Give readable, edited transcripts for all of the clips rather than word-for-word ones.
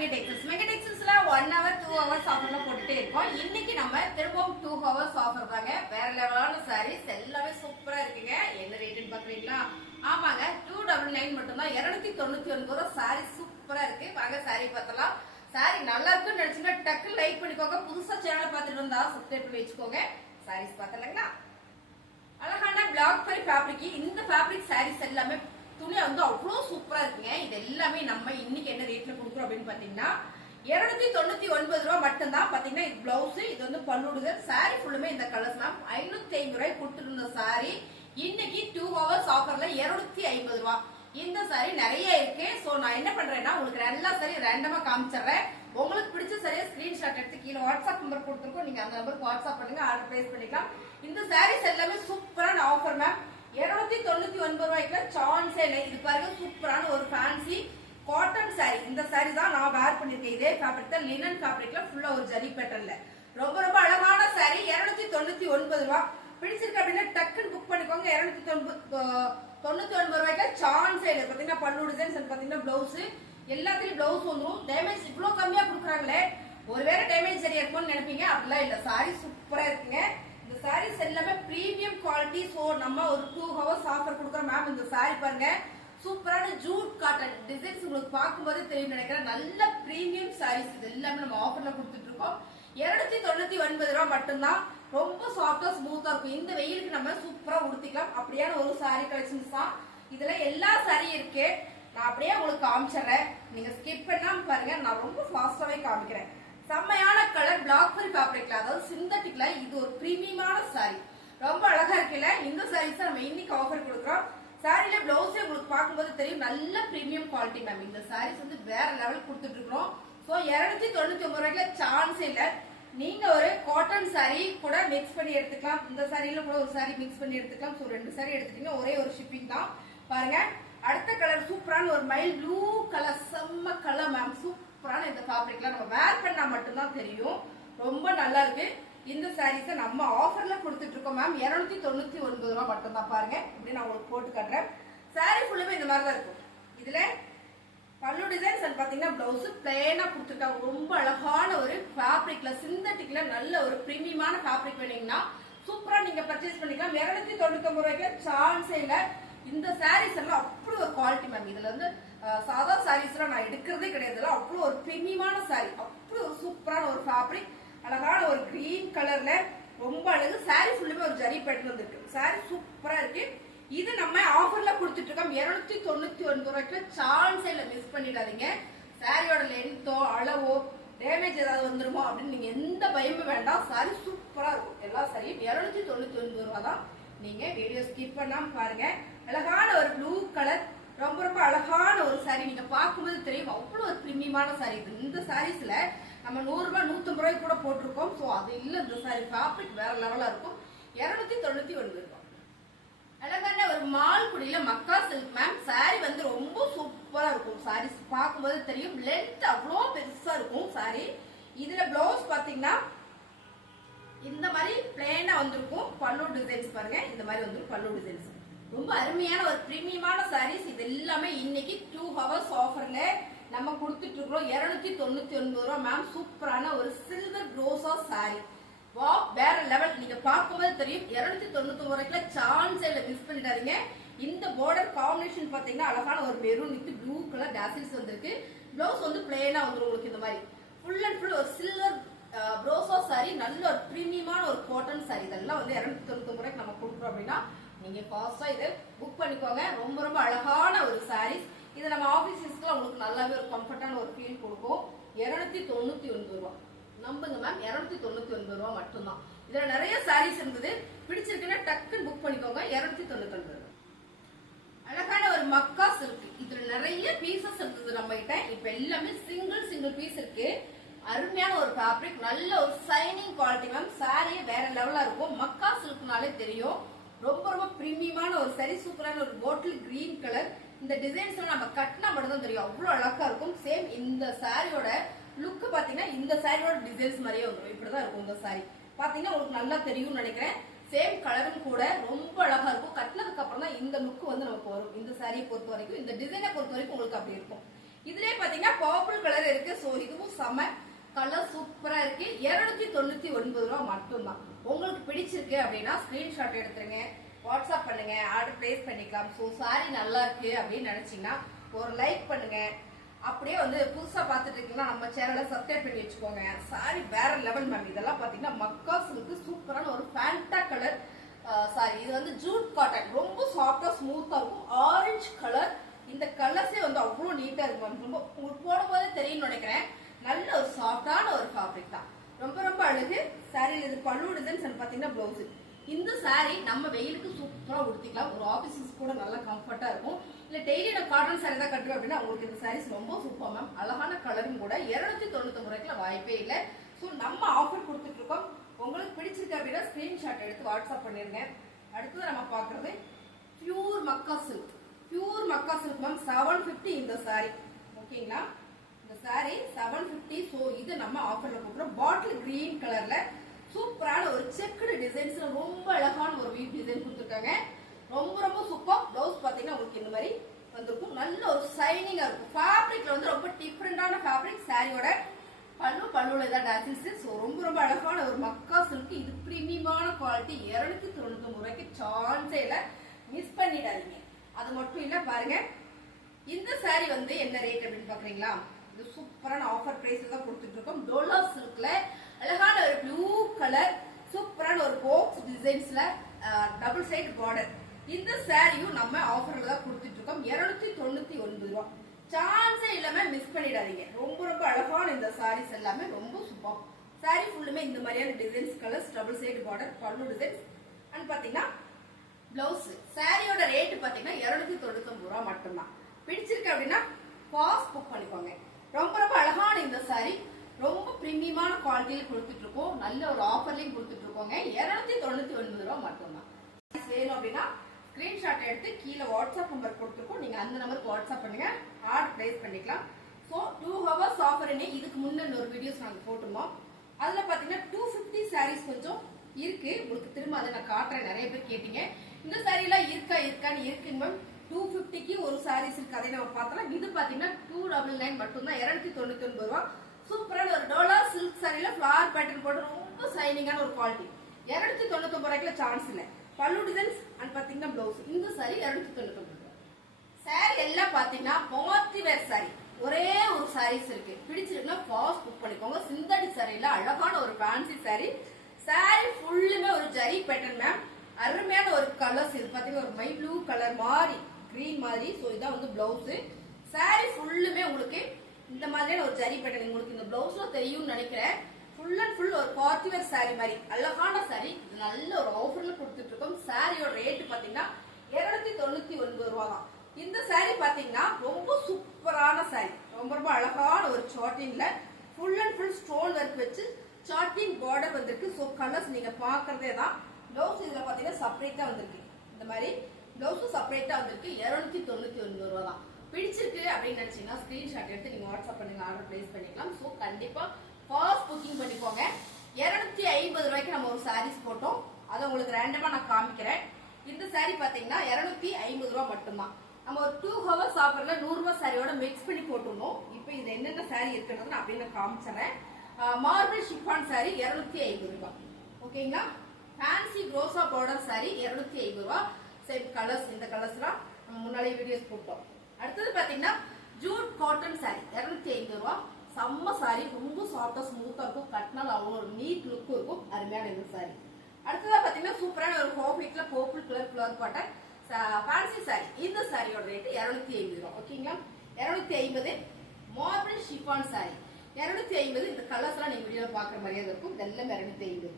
மெகடெக்ஸஸ்ல 1 hour 2 hours ஆஃபர்ல போட்டுட்டே இருக்கோம். இன்னைக்கு நம்ம திரும்பவும் 2 hours ஆஃபர் தாங்க. வேற லெவலான சாரீஸ் எல்லாமே சூப்பரா இருக்குங்க. என்ன ரேட்னு பாக்குறீங்களா? ஆமாங்க 299 மட்டும் தான். 299 ரூபாய் சாரி சூப்பரா இருக்கு. வாங்க சாரி பார்த்தலாம். சாரி நல்லா இருக்குன்னு நினைச்சீங்கன்னா டக்கு லைக் பண்ணிக்கோங்க. புதுசா சேனலை பார்த்துட்டு வந்தா சப்ஸ்கிரைப் பண்ணி வச்சுக்கோங்க. சாரீஸ் பார்த்தலாங்களா? அழகான பிளாக் பை ஃபேப்ரிக். இந்த ஃபேப்ரிக் சாரீஸ் எல்லாமே துணி வந்து அவ்வளவு சூப்பரா இருக்குங்க. இது எல்லாமே நம்ம இன்னைக்கு என்ன ரேட்ல கொடுக்குறோம் அப்படின்னு பாத்தீங்கன்னா 299 ரூபாய் மட்டும் தான். பாத்தீங்கன்னா இது பிளவுஸ், இது வந்து பல்லுடுது. சாரி ஃபுல்லுமே இந்த கலர்ஸ் தான். 550 ரூபாய் கொடுத்துட்டு இருந்த சாரி இன்னைக்கு 2 hours ஆஃபர்ல 250 ரூபாய். இந்த சாரி நிறைய இருக்கு. சோ நான் என்ன பண்றேன்னா உங்களுக்கு எல்லா சாரி ரேண்டமா காமிச்சிடுறேன். உங்களுக்கு பிடிச்ச சரியா ஸ்கிரீன்ஷாட் எடுத்து கீழே வாட்ஸ்அப் நம்பர் கொடுத்துருக்கோம். நீங்க அந்த நம்பருக்கு வாட்ஸ்அப் பண்ணுங்க, ஆர்டர் பிளேஸ் பண்ணிக்கலாம். இந்த சாரீஸ் எல்லாமே சூப்பரான ஆஃபர் மேம். 299 ரூபாய்க்கு சான்ஸே இல்லை. இது பாருங்க சூப்பரான ஒரு ஃபேன்சி காட்டன் சாரி. இந்த சாரி தான் நான் வேர் பண்ணிருக்கேன். இதே ஃபேப்ரிக் தான், லினன் ஃபேப்ரிக்ல ஃபுல்லா ஒரு ஜரி பேட்டர்ன்ல ரொம்ப ரொம்ப அழகான சாரி. 299 ரூபாய். பிடிச்சிருக்கு அப்படின்னா டக்குன்னு புக் பண்ணிக்கோங்க. 299 ரூபாய்க்கு சான்ஸே இல்லை. பாத்தீங்கன்னா பல்லு டிசைன்ஸ், பாத்தீங்கன்னா பிளவுஸ், எல்லாத்துலயும் பிளவுஸ் வந்துடும். டேமேஜ் இவ்வளவு கம்மியா கொடுக்குறாங்களே, ஒருவேளை டேமேஜ் சரியா இருக்கும்னு நினைப்பீங்க. அப்படிலாம் இல்ல, சாரி சூப்பரா இருக்குங்க. இந்த சாரீஸ் எல்லாமே பிரீமியம் குவாலிட்டி. சோ நம்ம ஒரு 2 hours ஆஃபர் கொடுக்குறோம் மேம். இந்த சாரி பாருங்க சூப்பரான ஜூட் காட்டன் டிசைன்ஸ் உங்களுக்கு பார்க்கும்போது தெரியும் நினைக்கிறேன். நல்ல பிரீமியம் சாரீஸ் இது எல்லாமே நம்ம ஆஃபர்ல கொடுத்துட்டு இருக்கோம். 299 ரூபாய் மட்டும்தான். ரொம்ப சாஃப்டா ஸ்மூத்தா இருக்கும். இந்த வெயிலுக்கு நம்ம சூப்பரா உடுத்திக்கலாம். அப்படியான ஒரு சாரி கலெக்ஷன்ஸ் தான். இதுல எல்லா சாரி இருக்கு. நான் அப்படியே உங்களுக்கு காமிச்சிடுறேன். நீங்க ஸ்கிப் பண்ணாம பாருங்க. நான் ரொம்ப ஃபாஸ்டாவே காமிக்கிறேன். செம்மையான கலர் பிளாக் பை ஃபேப்ரிக்ல, அதாவது சிந்தட்டிக்ல இது ஒரு பிரீமியமான சாரி. ரொம்ப அழகா இருக்குல்ல? இந்த சாரீஸ் நம்ம இன்னைக்கு ஆஃபர் கொடுக்குறோம். சாரில பிளவுஸே உங்களுக்கு பார்க்கும்போது தெரியும் நல்ல பிரீமியம் குவாலிட்டி மேம். இந்த சாரீஸ் வந்து வேற லெவல் கொடுத்துட்டு இருக்கோம். ஸோ 299 ரூபாய்க்குல சான்ஸ் இல்ல. நீங்க ஒரு காட்டன் சாரி கூட மிக்ஸ் பண்ணி எடுத்துக்கலாம். இந்த சாரியில கூட ஒரு சாரி மிக்ஸ் பண்ணி எடுத்துக்கலாம். ஸோ 2 சாரி எடுத்துட்டீங்கன்னா ஒரே ஒரு ஷிப்பிங் தான். பாருங்க அடுத்த கலர் சூப்பரான ஒரு மைல் ப்ளூ கலர், செம்ம கலர் மேம். சூப்பரான இந்த ஃபேப்ரிக்ல நம்ம வேர் பண்ணா மட்டும்தான் தெரியும். ரொம்ப நல்லா இருக்கு. இந்த சாரீஸை நம்ம ஆஃபர்ல கொடுத்துட்டு இருக்கோம் மேம். 299 ரூபாய் மட்டும் தான். பாருங்க இப்படி நான் உங்களுக்கு போட்டு காட்டுறேன். சாரி ஃபுல்லுமே இந்த மாதிரி தான் இருக்கும். இதுல பல்லு டிசைன்ஸ் பாத்தீங்கன்னா பிளவுஸ் பிளேனா கொடுத்துருக்காங்க. ரொம்ப அழகான ஒரு ஃபேப்ரிக்ல, சிந்தட்டிக்ல நல்ல ஒரு பிரீமியமான ஃபேப்ரிக் வேணுங்கன்னா சூப்பரா நீங்க பர்ச்சேஸ் பண்ணிக்கலாம். 299 ரூபாய்க்கு சான்ஸே இல்ல. இந்த சாரீஸ் எல்லாம் அப்படி ஒரு குவாலிட்டி மேம். இதுல வந்து சாதா சாரீஸ் எல்லாம் நான் எடுக்கிறதே கிடையாது. அவ்வளவு ஒரு பிரீமியமான சாரி, அப்படி ஒரு சூப்பரான ஒரு ஃபேப்ரிக், அழகான ஒரு கிரீன் கலர்ல ரொம்ப அழகு. சாரி ஃபுல்லுமே ஒரு ஜரி பேட்டர்ன் வந்துருக்கு. சாரி சூப்பரா இருக்கு. இது நம்ம ஆஃபர்ல கொடுத்துட்டு இருக்கோம். 299 ரூபாய்க்கு சான்ஸே இல்ல. மிஸ் பண்ணிடாதீங்க. சாரியோட லென்த்தோ அளவோ டேமேஜ் ஏதாவது வந்துருமோ அப்படின்னு நீங்க எந்த பயமும் வேண்டாம். சாரி சூப்பரா இருக்கும். எல்லா சாரியும் 299 ரூபாய் தான். நீங்க வீடியோ ஸ்கிப் பண்ணாம பாருங்க. அழகான ஒரு ப்ளூ கலர், ரொம்ப ரொம்ப அழகான ஒரு சாரி. நீங்க பார்க்கும்போது தெரியும் அவ்வளவு ஒரு பிரீமியமான சாரி. இந்த சாரீஸ்ல நம்ம 100 ரூபாய் 150 ரூபாய் கூட போட்டிருக்கோம். சோ அது இல்ல, இந்த சாரி ஃபேப்ரிக் வேற லெவலா இருக்கும். 299 ரூபாய். அழகான ஒரு மால் குடியில மக்கா சில்க் மேம். சாரி வந்து ரொம்ப சூப்பரா இருக்கும். சாரி பார்க்கும்போது தெரியும் லென்த் அவ்வளோ பெருசா இருக்கும் சாரி. இதுல பிளவுஸ் பாத்தீங்கன்னா இந்த மாதிரி பிளேனா வந்திருக்கும். பல்லு டிசைன்ஸ் பாருங்க இந்த மாதிரி வந்துரும் பல்லு டிசைன்ஸ். ரொம்ப அருமையான ஒரு பிரீமியமான சாரீஸ். இது எல்லாமே இன்னைக்கு 2 hours ஆஃபர்ல நம்ம கொடுத்துட்டு இருக்கோம். 299 ரூபாய் மேம். சூப்பரான ஒரு சில்வர் ரோசா சாரி. வா வேற லெவல். நீங்க பார்க்கும்போது தெரியும் 299 ரூபாய்க்குல சான்ஸ் இல்ல. மிஸ் பண்ணிடாதீங்க. இந்த பார்டர் காம்பினேஷன் பாத்தீங்கன்னா அழகான ஒரு maroon with blue colour tassels வந்திருக்கு. பிளவுஸ் வந்து பிளேனா வந்துரும் உங்களுக்கு. இந்த மாதிரி ஃபுல் அண்ட் ஃபுல் ஒரு சில்வர் ரோசா சாரி, நல்ல ஒரு பிரீமியமான ஒரு காட்டன் சாரி. இதெல்லாம் வந்து 299 ரூபாய்க்கு நம்ம கொடுக்குறோம் அப்படின்னா நீங்க ஃபாஸ்டா இதை புக் பண்ணிக்கோங்க. ரொம்ப ரொம்ப அழகான ஒரு சாரீஸ். இது நம்ம ஆபீஸ்ல உங்களுக்கு நல்லாவே ஒரு கம்ஃபர்டான ஒரு ஃபீல் கொடுக்கும். 299 ரூபாய். நம்புங்க மேம், 299 ரூபாய் மட்டும்தான். இதுல நிறைய சாரீஸ் இருந்தது. பிடிச்சிருக்குன்னா டக்குன்னு புக் பண்ணிக்கோங்க. 299 ரூபாய். அழகான ஒரு மக்கா சில்க். இதுல நிறைய பீசஸ் இருந்தது நம்ம கிட்ட. இப்ப எல்லாமே சிங்கிள் பீஸ் இருக்கு. அருமையான ஒரு ஃபேப்ரிக், நல்ல ஒரு சைனிங் குவாலிட்டி மேம். சாரியே வேற லெவலா இருக்கும். மக்கா சில்க்னாலே தெரியும் ரொம்ப ரொம்ப பிரீமியமான ஒரு சாரி. சூப்பரான ஒரு பாட்டில் கிரீன் கலர். இந்த டிசைன்ஸ் நம்ம கட்டினா மட்டும் தான் தெரியும், அவ்வளவு அழகா இருக்கும். சேம் இந்த சாரியோட லுக் பாத்தீங்கன்னா இந்த சாரியோட டிசைன்ஸ் மாதிரியே வந்துடும். இப்படிதான் இருக்கும் இந்த சாரி. பாத்தீங்கன்னா உங்களுக்கு நல்லா தெரியும்னு நினைக்கிறேன். சேம் கலரும் கூட ரொம்ப அழகா இருக்கும். கட்டினதுக்கு அப்புறம் தான் இந்த லுக் வந்து நமக்கு வரும். இந்த சாரியை பொறுத்த வரைக்கும், இந்த டிசைனை பொறுத்த வரைக்கும் உங்களுக்கு அப்படி இருக்கும். இதுலயே பாத்தீங்கன்னா பர்பிள் கலர் இருக்கு. சோ இதுவும் செம கலர் சூப்பரா இருக்கு. 299 ரூபா மட்டும்தான். உங்களுக்கு பிடிச்சிருக்கு அப்படின்னா ஸ்கிரீன்ஷாட் எடுத்துருங்க, வாட்ஸ்அப் பண்ணுங்க, ஆர்டர் பிளேஸ் பண்ணிக்கலாம். ஸோ சாரி நல்லா இருக்கு அப்படின்னு நினைச்சீங்கன்னா ஒரு லைக் பண்ணுங்க. அப்படியே வந்து புதுசா பாத்துட்டு இருக்கீங்கன்னா நம்ம சேனலை சப்ஸ்கிரைப் பண்ணி வச்சுக்கோங்க. சாரி வேற லெவல் மேம். இதெல்லாம் பாத்தீங்கன்னா மக்கா சில்க்கு சூப்பரான ஒரு ஃபேண்டா கலர் சாரி. இது வந்து ஜூட் காட்டன், ரொம்ப சாஃப்டா ஸ்மூத்தா இருக்கும். Orange colour. இந்த கலர்ஸே வந்து அவ்வளவு நீட்டா இருக்கும் மேம். ரொம்ப உங்களுக்கு போடும் போதே தெரியும்னு நினைக்கிறேன். நல்ல ஒரு சாஃப்டான ஒரு ஃபேப்ரிக் தான். ரொம்ப ரொம்ப அழகு. சாரியில் இது பல்லு டிசைன்ஸ் பாத்தீங்கன்னா பிளவுஸ். இந்த சாரி நம்ம வெயிலுக்கு சூப்பரா உடுத்திக்கலாம். ஒரு ஆபீஸ் கூட நல்லா கம்ஃபர்ட்டா இருக்கும். இல்ல டெய்லி நான் காட்டன் சாரி தான் கட்டுவேன் அப்படின்னா உங்களுக்கு இந்த சாரீஸ் ரொம்ப சூப்பர் மேம். அழகான கலரும் கூட. 299 ரூபாய்க்குல வாய்ப்பே இல்லை. ஸோ நம்ம ஆஃபர் கொடுத்துட்டு இருக்கோம். உங்களுக்கு பிடிச்சிருக்கு அப்படின்னா ஸ்கிரீன்ஷாட் எடுத்து வாட்ஸ்அப் பண்ணிருங்க. அடுத்தது நம்ம பாக்குறது பியூர் மக்கா சில்க். பியூர் மக்கா சில்க் மேம் 750 இந்த சாரி. ஓகேங்களா, இந்த சாரி 750. ஸோ இது நம்ம ஆஃபர்ல கொடுக்குறோம். பாட்டில் கிரீன் கலர்ல சூப்பரான ஒரு செக்குடு டிசைன்ஸ், ரொம்ப அழகான ஒரு வீவ் டிசைன் கொடுத்துருக்காங்க. ரொம்ப ரொம்ப சூப்பர். பிளவுஸ் பாத்தீங்கன்னா உங்களுக்கு இந்த மாதிரி வந்திருக்கும். நல்ல ஒரு சைனிங்கா இருக்கும். ஃபேப்ரிக்ல வந்து ரொம்ப டிஃபரெண்டான ஃபேப்ரிக். சாரியோட பல்லுல தான் டாசில்ஸ். ஸோ ரொம்ப ரொம்ப அழகான ஒரு மக்கா சில்க். இது பிரீமியமான குவாலிட்டி. 299 ரூபாய்க்கு சான்ஸே இல்லை. மிஸ் பண்ணிடாதீங்க. அது மட்டும் இல்ல பாருங்க, இந்த சாரி வந்து என்ன ரேட் அப்படின்னு பாக்குறீங்களா? இது சூப்பரான ஆஃபர் பிரைஸ்ல தான் கொடுத்துட்டு இருக்கோம். டோலா சில்க்ல அழகான ஒரு ப்ளூ கலர் சூப்பரான ஒரு பாக்ஸ் டிசைன்ஸ்ல டபுள் சைடு பார்டர். இந்த சாரியும் நம்ம ஆஃபர்ல தான் கொடுத்துட்டு இருக்கோம். 299 ரூபாய். சான்ஸே இல்லாம மிஸ் பண்ணிடாதீங்க. ரொம்ப ரொம்ப அழகான இந்த சாரீஸ் எல்லாமே ரொம்ப சூப்பர். சாரி ஃபுல்லுமே இந்த மாதிரியான designs, colours, double side border, பல்லு டிசைன்ஸ் அண்ட் பாத்தீங்கன்னா பிளவுஸ். சாரியோட ரேட் பாத்தீங்கன்னா 299 ரூபாய் மட்டும்தான். பிடிச்சிருக்கு அப்படின்னா ஃபாஸ்ட் புக் பண்ணிக்கோங்க. ரொம்ப ரொம்ப அழகான இந்த சாரி ரொம்ப பிரீமியமான குவாலிட்டியில கொடுத்துட்டு இருக்கோம். நல்ல ஒரு ஆஃபர்லயும் கொடுத்துட்டு இருக்கோங்க. 299 ரூபாய் மட்டும்தான். வேணும் அப்படின்னா ஸ்கிரீன்ஷாட் எடுத்து கீழே வாட்ஸ்அப் நம்பர் கொடுத்துருக்கோம். நீங்க அந்த நம்பருக்கு வாட்ஸ்அப் பண்ணுங்க, ஆர்டர் பிளேஸ் பண்ணிக்கலாம். So 2 hours offer. இதுக்கு முன்ன ஒரு வீடியோஸ் நாங்க போட்டிருந்தோம். அதுல பாத்தீங்கன்னா 250 சாரீஸ் கொஞ்சம் இருக்கு. உங்களுக்கு திரும்ப அதை நான் காட்டுறேன். நிறைய பேர் கேட்டீங்க இந்த சாரி எல்லாம் இருக்கான்னு. இருக்குங்க மேம். 250க்கு ஒரு சாரீஸ் இருக்கு. அதை நம்ம பார்த்தலாம். இது பாத்தீங்கன்னா 299 மட்டும்தான். 299 ரூபாய். சூப்பரான ஒரு டோலா சில்க் சாரியில ஃபிளவர் பேட்டர்ன் போட்டு ரொம்ப சைனிங்கான ஒரு குவாலிட்டி. 299 ரூபாய்க்குல சான்ஸ் இல்ல. பல்லு டிசைன்ஸ் அண்ட் பாத்தீங்கன்னா பிளவுஸ். இந்த சாரி 299 ரூபாய். சாரி எல்லாம் பாத்தீங்கன்னா பார்ட்டி வேர் சாரி. ஒரே ஒரு சாரீஸ் இருக்கு. பிடிச்சிருக்குன்னா ஃபாஸ்ட் புக் பண்ணிக்கோங்க. சிந்தடிக் சாரியில அழகான ஒரு ஃபேன்சி சாரி. சாரி ஃபுல்லுமே ஒரு ஜரி பேட்டர்ன் மேம். அருமையான ஒரு கலர்ஸ். இது பாத்தீங்கன்னா ஒரு மை ப்ளூ கலர் மாதிரி, கிரீன் மாதிரி. சோ இதான் வந்து பிளவுஸ். சாரி ஃபுல்லுமே உங்களுக்கு இந்த மாதிரியான ஒரு ஜரி பேட்டர்ன். உங்களுக்கு இந்த பிளவுஸ்ல தெரியும்னு நினைக்கிறேன். ஃபுல் அண்ட் ஃபுல் ஒரு பார்ட்டி வேர் சாரி மாதிரி அழகான சாரி. இது நல்ல ஒரு ஆஃபர்ல கொடுத்துட்டு இருக்கோம். சாரியோட ரேட் பாத்தீங்கன்னா 299 ரூபாய் தான். இந்த சாரி பாத்தீங்கன்னா ரொம்ப சூப்பரான சாரி. ரொம்ப ரொம்ப அழகான ஒரு சாட்டின்ல full and full stone work வச்சு சாட்டின் பார்டர் வந்திருக்கு. சோ கலர்ஸ் நீங்க பாக்குறதே தான். பிளவுஸ் இதுல பாத்தீங்கன்னா செப்பரேட்டா வந்திருக்கு. இந்த மாதிரி பிளவுஸ் செப்பரேட்டா வந்திருக்கு. 299 ரூபாய் தான். பிடிச்சிருக்கு அப்படின்னு நினைச்சீங்கன்னா ஸ்கிரீன்ஷாட் எடுத்து நீங்க வாட்ஸ்அப் பண்ணுங்க, ஆர்டர் பிளேஸ் பண்ணிக்கலாம். சோ கண்டிப்பா ஃபாஸ்ட் புக்கிங் பண்ணிக்கோங்க. 250 ரூபாய்க்கு நம்ம ஒரு சாரீஸ் போட்டோம். அதை உங்களுக்கு ரேண்டமா நான் காமிக்கிறேன். இந்த சாரி பாத்தீங்கன்னா 250 ரூபாய் மட்டும்தான். நம்ம ஒரு 2 ஹவர்ஸ் ஆஃபர்ல 100 ரூபாய் சாரியோட மிக்ஸ் பண்ணி போட்டுருந்தோம். இப்போ இது என்னென்ன சாரி இருக்குன்னு நான் அப்படியே காமிச்சிடறேன். மார்பிள் ஷிஃபான் சாரி 250 ரூபாய். ஓகேங்களா. ஃபேன்சி க்ரோசா பார்டர் சாரி 250 ரூபாய். Same colours. இந்த கலர்ஸ்லாம் நம்ம முன்னாடி வீடியோஸ் போட்டோம். அடுத்தது பாத்தீங்கன்னா ஜூட் காட்டன் சாரி 250 ரூபாய். செம்ம சாரி. ரொம்ப சாஃப்டா ஸ்மூத்தா இருக்கும். கட்டினால் அவ்வளோ ஒரு நீட் லுக் இருக்கும். அருமையான இந்த சாரி. அடுத்ததா பாத்தீங்கன்னா சூப்பரான ஒரு ஹோபிக்ல பர்பிள் கலர் ஃபிளவர் பாட்டன் ஃபேன்சி சாரி. இந்த சாரியோட ரேட் 250 ரூபாய். ஓகேங்களா. 250. Marble chiffon sorry 250. இந்த கலர்ஸ் எல்லாம் நீங்க வீடியோல பாக்குற மாதிரியே இருக்கும். இதெல்லாம் 250.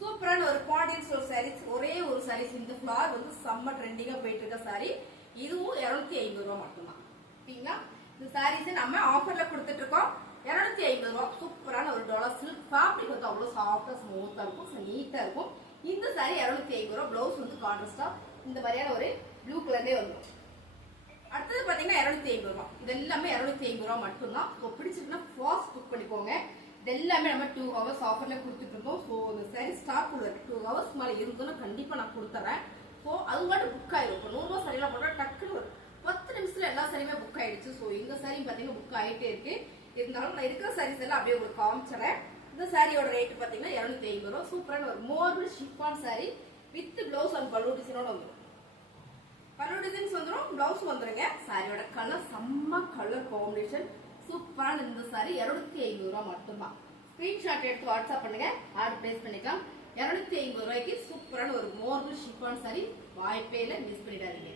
சூப்பரான ஒரு பாண்டியன் ஸ்டோர் சாரீஸ். ஒரே ஒரு சாரீஸ். இந்த ஃபிளவர் வந்து செம்ம ட்ரெண்டிங்கா போயிட்டு இருக்க சாரி. இதுவும் 250 ரூபாய் மட்டும்தான். ஓகேங்களா. இந்த சாரீஸ் நம்ம ஆஃபர்ல கொடுத்துட்டு இருக்கோம். 250 ரூபாய். சூப்பரான ஒரு டாலர் சில்க் ஃபேப்ரிக் வந்து அவ்வளவு சாஃப்டா ஸ்மூத்தா இருக்கும். நீட்டா இருக்கும். இந்த சாரி 250 ரூபாய். பிளவுஸ் வந்து கான்ட்ராஸ்டா இந்த மாதிரியான ஒரு ப்ளூ கலர்லயே வந்துடும். அடுத்தது பாத்தீங்கன்னா 250 ரூபாய். இது எல்லாமே 250 ரூபாய் மட்டும்தான். ஸோ பிடிச்சிருக்குன்னா ஃபாஸ்ட் புக் பண்ணிக்கோங்க. இது எல்லாமே நம்ம 2 ஹவர்ஸ் ஆஃபர்ல கொடுத்துட்டு இருக்கோம். ஸோ இந்த சாரி ஸ்டாக் உள்ள 2 ஹவர்ஸ் மேலே இருந்தோம்னா கண்டிப்பா நான் கொடுத்துறேன். ஸோ அது மட்டும் புக் ஆயிடும். இப்போ 100 ரூபாய் சாரியெல்லாம் போட்டா டக்குன்னு ஒரு 10 நிமிஷத்துல எல்லா சாரியுமே புக் ஆயிடுச்சு. ஸோ எங்க சாரியும் பாத்தீங்கன்னா புக் ஆயிட்டே இருக்கு. இருந்தாலும் நான் இருக்கிற சாரீஸ் எல்லாம் அப்படியே உங்களுக்கு காமிச்சிடறேன். இந்த சாரியோட ரேட் பாத்தீங்கன்னா 250 ரூபா. சூப்பரான ஒரு marble chiffon sari with blouse and பல்லு டிசைனோட வந்துடும். பல்லு டிசைன்ஸ் வந்துடும், பிளவுஸ் வந்துருங்க. சாரியோட கலர் செம்ம கலர் காம்பினேஷன். சூப்பரான இந்த சாரி 250 ரூபா மட்டும்தான். ஸ்கிரீன்ஷாட் எடுத்து வாட்ஸ்அப் பண்ணுங்க, ஆர்டர் பிளேஸ் பண்ணிக்கலாம். 250 ரூபாய்க்கு சூப்பரான ஒரு மோர்பிள் ஷிஃபான் சாரி வாய்ப்பே இல்லை, மிஸ் பண்ணிடாதீங்க.